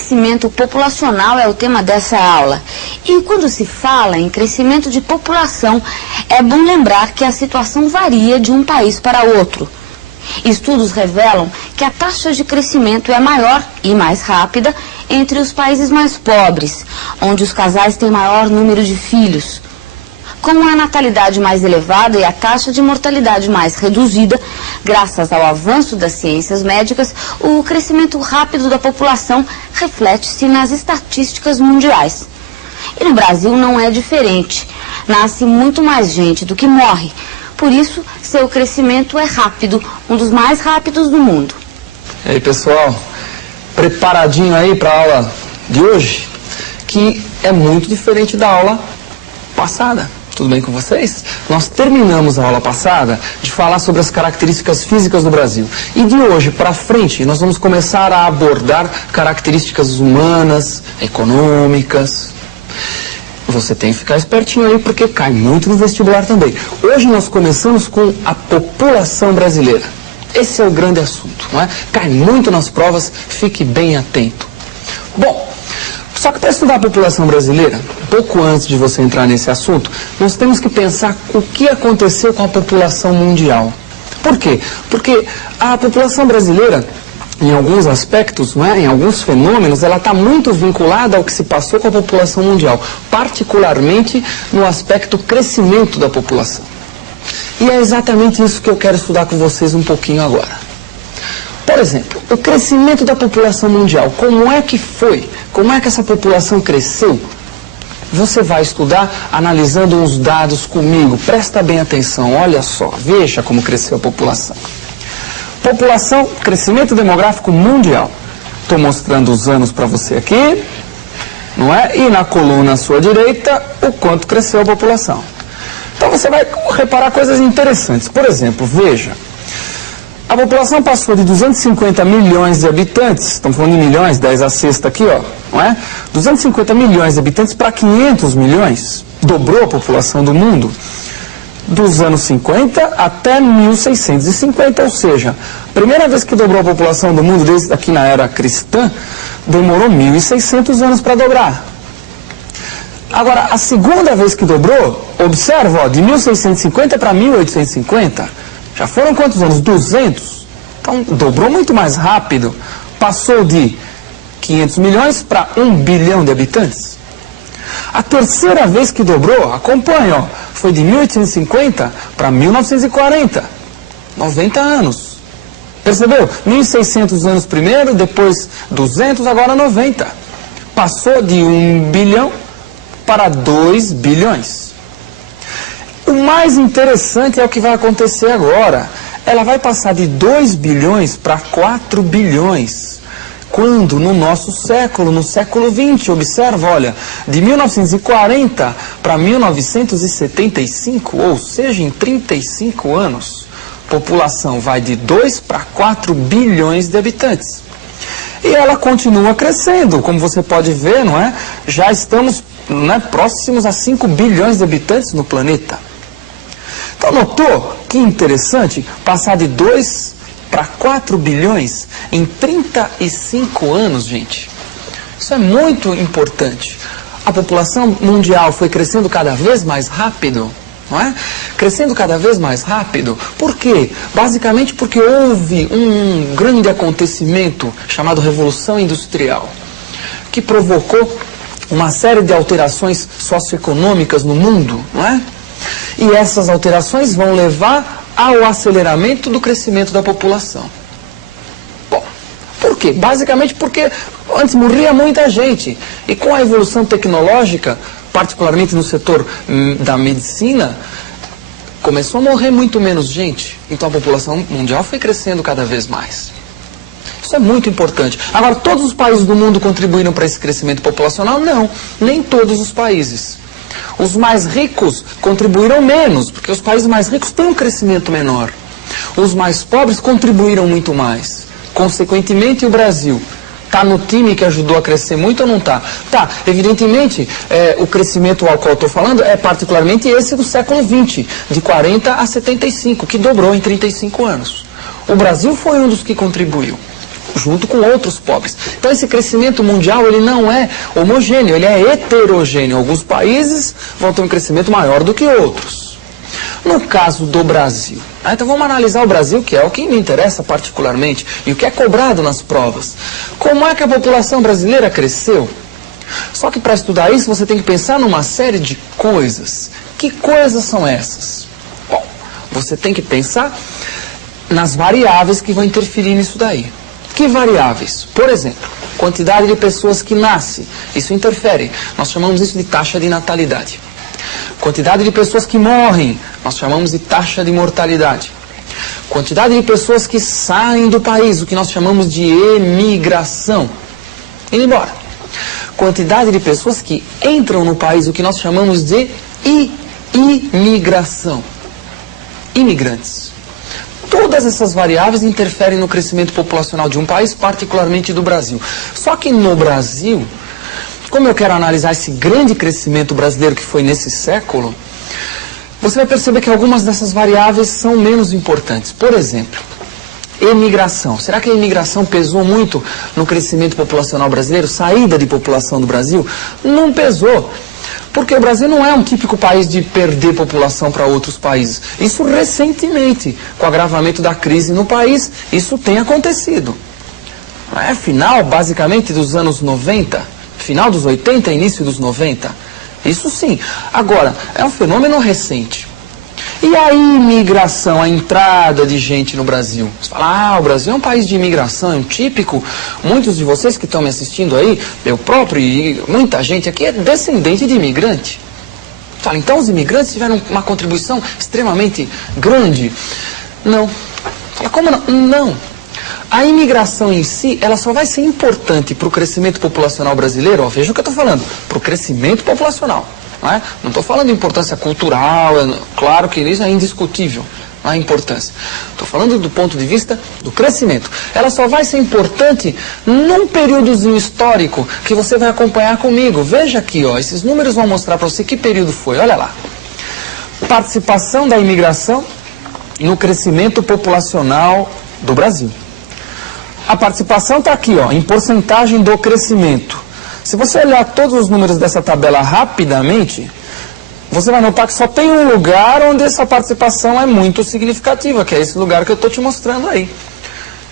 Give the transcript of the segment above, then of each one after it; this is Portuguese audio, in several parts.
crescimento populacional é o tema dessa aula. E quando se fala em crescimento de população, é bom lembrar que a situação varia de um país para outro. Estudos revelam que a taxa de crescimento é maior e mais rápida entre os países mais pobres, onde os casais têm maior número de filhos. Com a natalidade mais elevada e a taxa de mortalidade mais reduzida, graças ao avanço das ciências médicas, o crescimento rápido da população reflete-se nas estatísticas mundiais. E no Brasil não é diferente. Nasce muito mais gente do que morre. Por isso, seu crescimento é rápido, um dos mais rápidos do mundo. E aí, pessoal, preparadinho aí para a aula de hoje, que é muito diferente da aula passada. Tudo bem com vocês? Nós terminamos a aula passada de falar sobre as características físicas do Brasil. E de hoje para frente, nós vamos começar a abordar características humanas, econômicas. Você tem que ficar espertinho aí, porque cai muito no vestibular também. Hoje nós começamos com a população brasileira. Esse é o grande assunto, não é? Cai muito nas provas, fique bem atento. Bom, só que para estudar a população brasileira, pouco antes de você entrar nesse assunto, nós temos que pensar o que aconteceu com a população mundial. Por quê? Porque a população brasileira, em alguns aspectos, não é? Em alguns fenômenos, ela está muito vinculada ao que se passou com a população mundial, particularmente no aspecto crescimento da população. E é exatamente isso que eu quero estudar com vocês um pouquinho agora. Por exemplo, o crescimento da população mundial, como é que foi? Como é que essa população cresceu? Você vai estudar analisando uns dados comigo. Presta bem atenção, olha só, veja como cresceu a população. População, crescimento demográfico mundial. Estou mostrando os anos para você aqui, não é? E na coluna à sua direita, o quanto cresceu a população. Então você vai reparar coisas interessantes. Por exemplo, veja. A população passou de 250 milhões de habitantes, estamos falando de milhões, 10 a sexta aqui, ó, não é? 250 milhões de habitantes para 500 milhões, dobrou a população do mundo, dos anos 50 até 1650, ou seja, a primeira vez que dobrou a população do mundo, desde aqui na era cristã, demorou 1600 anos para dobrar. Agora, a segunda vez que dobrou, observa, ó, de 1650 para 1850, já foram quantos anos? 200. Então, dobrou muito mais rápido. Passou de 500 milhões para 1 bilhão de habitantes. A terceira vez que dobrou, acompanha, ó, foi de 1850 para 1940. 90 anos. Percebeu? 1.600 anos primeiro, depois 200, agora 90. Passou de 1 bilhão para 2 bilhões. O mais interessante é o que vai acontecer agora. Ela vai passar de 2 bilhões para 4 bilhões. Quando? No nosso século, no século XX. Observa, olha, de 1940 para 1975, ou seja, em 35 anos, a população vai de 2 para 4 bilhões de habitantes. E ela continua crescendo, como você pode ver, não é? Já estamos, não é, próximos a 5 bilhões de habitantes no planeta. Então, notou que interessante passar de 2 para 4 bilhões em 35 anos, gente? Isso é muito importante. A população mundial foi crescendo cada vez mais rápido, não é? Crescendo cada vez mais rápido. Por quê? Basicamente porque houve um grande acontecimento chamado Revolução Industrial, que provocou uma série de alterações socioeconômicas no mundo, não é? E essas alterações vão levar ao aceleramento do crescimento da população. Bom, por quê? Basicamente porque antes morria muita gente. E com a evolução tecnológica, particularmente no setor da medicina, começou a morrer muito menos gente. Então a população mundial foi crescendo cada vez mais. Isso é muito importante. Agora, todos os países do mundo contribuíram para esse crescimento populacional? Não, nem todos os países. Os mais ricos contribuíram menos, porque os países mais ricos têm um crescimento menor. Os mais pobres contribuíram muito mais. Consequentemente, o Brasil está no time que ajudou a crescer muito ou não está? Tá, evidentemente, o crescimento ao qual eu estou falando é particularmente esse do século XX, de 40 a 75, que dobrou em 35 anos. O Brasil foi um dos que contribuiu, junto com outros pobres. Então esse crescimento mundial, ele não é homogêneo, ele é heterogêneo. Alguns países vão ter um crescimento maior do que outros. No caso do Brasil, então vamos analisar o Brasil, que é o que me interessa particularmente, e o que é cobrado nas provas. Como é que a população brasileira cresceu? Só que para estudar isso, você tem que pensar numa série de coisas. Que coisas são essas? Bom, você tem que pensar nas variáveis que vão interferir nisso daí. Que variáveis? Por exemplo, quantidade de pessoas que nascem. Isso interfere. Nós chamamos isso de taxa de natalidade. Quantidade de pessoas que morrem. Nós chamamos de taxa de mortalidade. Quantidade de pessoas que saem do país, o que nós chamamos de emigração. Indo embora. Quantidade de pessoas que entram no país, o que nós chamamos de imigração. Imigrantes. Todas essas variáveis interferem no crescimento populacional de um país, particularmente do Brasil. Só que no Brasil, como eu quero analisar esse grande crescimento brasileiro que foi nesse século, você vai perceber que algumas dessas variáveis são menos importantes. Por exemplo, emigração. Será que a imigração pesou muito no crescimento populacional brasileiro? Saída de população do Brasil? Não pesou. Porque o Brasil não é um típico país de perder população para outros países. Isso recentemente, com o agravamento da crise no país, isso tem acontecido. É final, basicamente, dos anos 90, final dos 80, início dos 90. Isso sim. Agora, é um fenômeno recente. E a imigração, a entrada de gente no Brasil? Você fala, o Brasil é um país de imigração, é um típico. Muitos de vocês que estão me assistindo aí, eu próprio e muita gente aqui é descendente de imigrante. Fala, então os imigrantes tiveram uma contribuição extremamente grande? Não. Fala, como não? Não. A imigração em si, ela só vai ser importante para o crescimento populacional brasileiro, veja o que eu estou falando, para o crescimento populacional. Não estou falando de importância cultural, claro que isso é indiscutível, a importância. Estou falando do ponto de vista do crescimento. Ela só vai ser importante num períodozinho histórico que você vai acompanhar comigo. Veja aqui, esses números vão mostrar para você que período foi, olha lá. Participação da imigração no crescimento populacional do Brasil. A participação está aqui, em porcentagem do crescimento. Se você olhar todos os números dessa tabela rapidamente, você vai notar que só tem um lugar onde essa participação é muito significativa, que é esse lugar que eu estou te mostrando aí.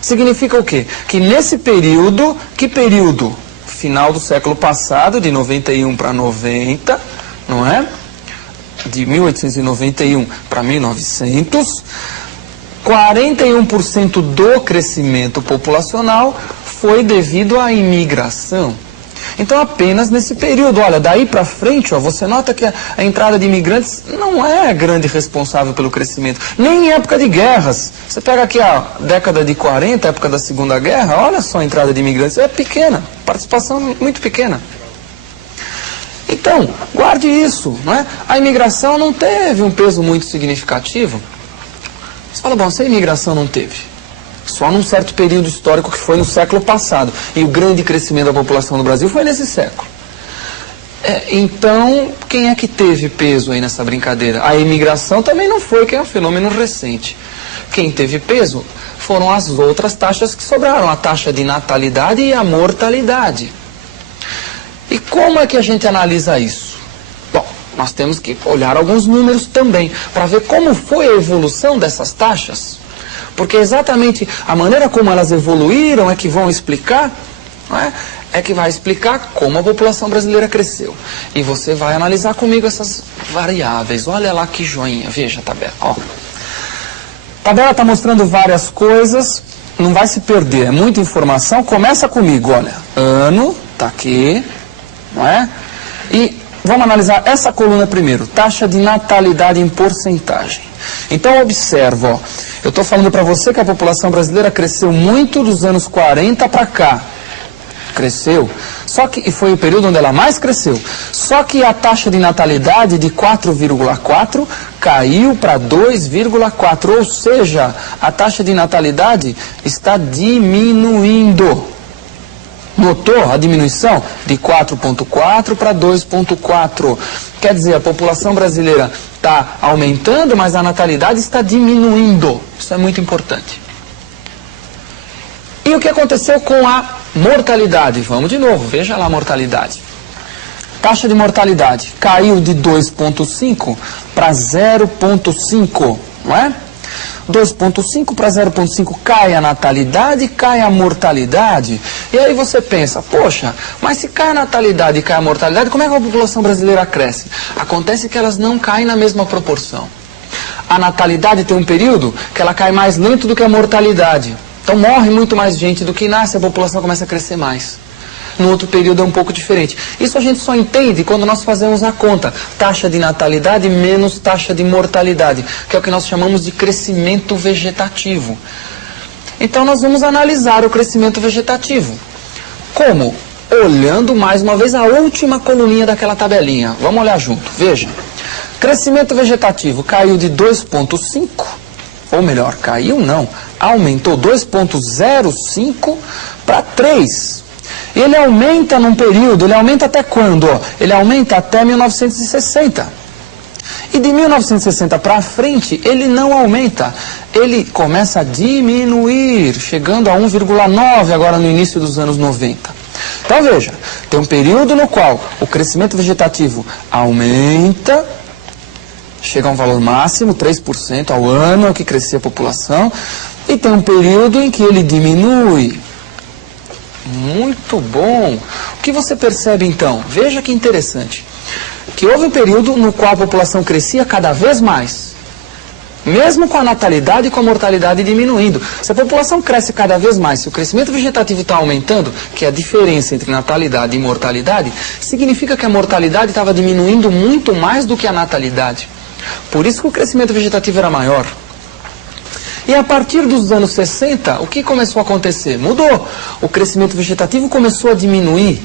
Significa o quê? Que nesse período, que período? Final do século passado, de 91 para 90, não é? De 1891 para 1900, 41% do crescimento populacional foi devido à imigração. Então, apenas nesse período, olha, daí para frente, você nota que a entrada de imigrantes não é grande responsável pelo crescimento, nem em época de guerras. Você pega aqui a década de 40, época da Segunda Guerra, olha só a entrada de imigrantes, é pequena, participação muito pequena. Então, guarde isso, não é? A imigração não teve um peso muito significativo. Você fala, bom, se a imigração não teve, só num certo período histórico que foi no século passado. E o grande crescimento da população no Brasil foi nesse século. Então, quem é que teve peso aí nessa brincadeira? A imigração também não foi, que é um fenômeno recente. Quem teve peso foram as outras taxas que sobraram, a taxa de natalidade e a mortalidade. E como é que a gente analisa isso? Bom, nós temos que olhar alguns números também, para ver como foi a evolução dessas taxas. Porque exatamente a maneira como elas evoluíram é que vão explicar, não é? É que vai explicar como a população brasileira cresceu. E você vai analisar comigo essas variáveis. Olha lá que joinha, veja a tabela. A tabela está mostrando várias coisas, não vai se perder, é muita informação. Começa comigo, olha, ano, está aqui, não é? E vamos analisar essa coluna primeiro, taxa de natalidade em porcentagem. Então observa, eu estou falando para você que a população brasileira cresceu muito dos anos 40 para cá. Cresceu. Só que, e foi o período onde ela mais cresceu. Só que a taxa de natalidade de 4,4 caiu para 2,4. Ou seja, a taxa de natalidade está diminuindo. Notou a diminuição? De 4,4 para 2,4. Quer dizer, a população brasileira está aumentando, mas a natalidade está diminuindo. Isso é muito importante. E o que aconteceu com a mortalidade? Vamos de novo, veja lá a mortalidade. Taxa de mortalidade caiu de 2,5 para 0,5, não é? 2,5 para 0,5 cai a natalidade, cai a mortalidade. E aí você pensa, poxa, mas se cai a natalidade e cai a mortalidade, como é que a população brasileira cresce? Acontece que elas não caem na mesma proporção. A natalidade tem um período que ela cai mais lento do que a mortalidade. Então morre muito mais gente do que nasce, a população começa a crescer mais. No outro período é um pouco diferente. Isso a gente só entende quando nós fazemos a conta. Taxa de natalidade menos taxa de mortalidade, que é o que nós chamamos de crescimento vegetativo. Então nós vamos analisar o crescimento vegetativo. Como? Olhando mais uma vez a última coluninha daquela tabelinha. Vamos olhar junto. Veja. Crescimento vegetativo caiu de 2,5, ou melhor, caiu não, aumentou 2,05 para 3. Ele aumenta num período, ele aumenta até quando? Ele aumenta até 1960. E de 1960 para frente, ele não aumenta. Ele começa a diminuir, chegando a 1,9 agora no início dos anos 90. Então veja, tem um período no qual o crescimento vegetativo aumenta, chega a um valor máximo, 3% ao ano, que crescia a população, e tem um período em que ele diminui. Muito bom. O que você percebe então? Veja que interessante. Que houve um período no qual a população crescia cada vez mais. Mesmo com a natalidade e com a mortalidade diminuindo. Se a população cresce cada vez mais, se o crescimento vegetativo está aumentando, que é a diferença entre natalidade e mortalidade, significa que a mortalidade estava diminuindo muito mais do que a natalidade. Por isso que o crescimento vegetativo era maior. E a partir dos anos 60, o que começou a acontecer? Mudou. O crescimento vegetativo começou a diminuir.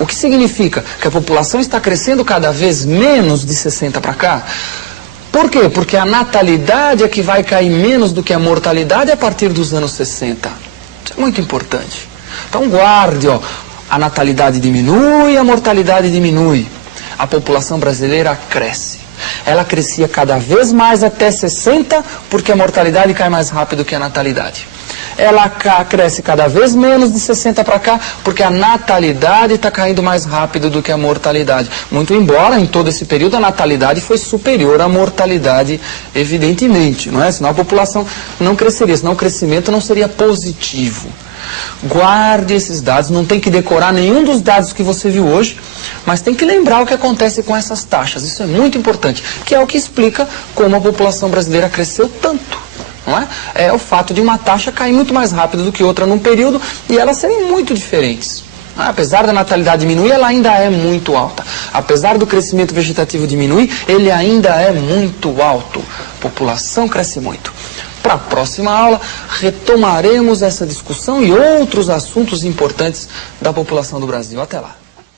O que significa? Que a população está crescendo cada vez menos de 60 para cá. Por quê? Porque a natalidade é que vai cair menos do que a mortalidade a partir dos anos 60. Isso é muito importante. Então guarde, ó, a natalidade diminui, a mortalidade diminui. A população brasileira cresce. Ela crescia cada vez mais até 60, porque a mortalidade cai mais rápido que a natalidade. Ela cresce cada vez menos de 60 para cá, porque a natalidade está caindo mais rápido do que a mortalidade. Muito embora, em todo esse período, a natalidade foi superior à mortalidade, evidentemente, não é? Senão a população não cresceria, senão o crescimento não seria positivo. Guarde esses dados, não tem que decorar nenhum dos dados que você viu hoje, mas tem que lembrar o que acontece com essas taxas. Isso é muito importante, que é o que explica como a população brasileira cresceu tanto. Não é? É o fato de uma taxa cair muito mais rápido do que outra num período e elas serem muito diferentes. Apesar da natalidade diminuir, ela ainda é muito alta. Apesar do crescimento vegetativo diminuir, ele ainda é muito alto. A população cresce muito. Para a próxima aula, retomaremos essa discussão e outros assuntos importantes da população do Brasil. Até lá.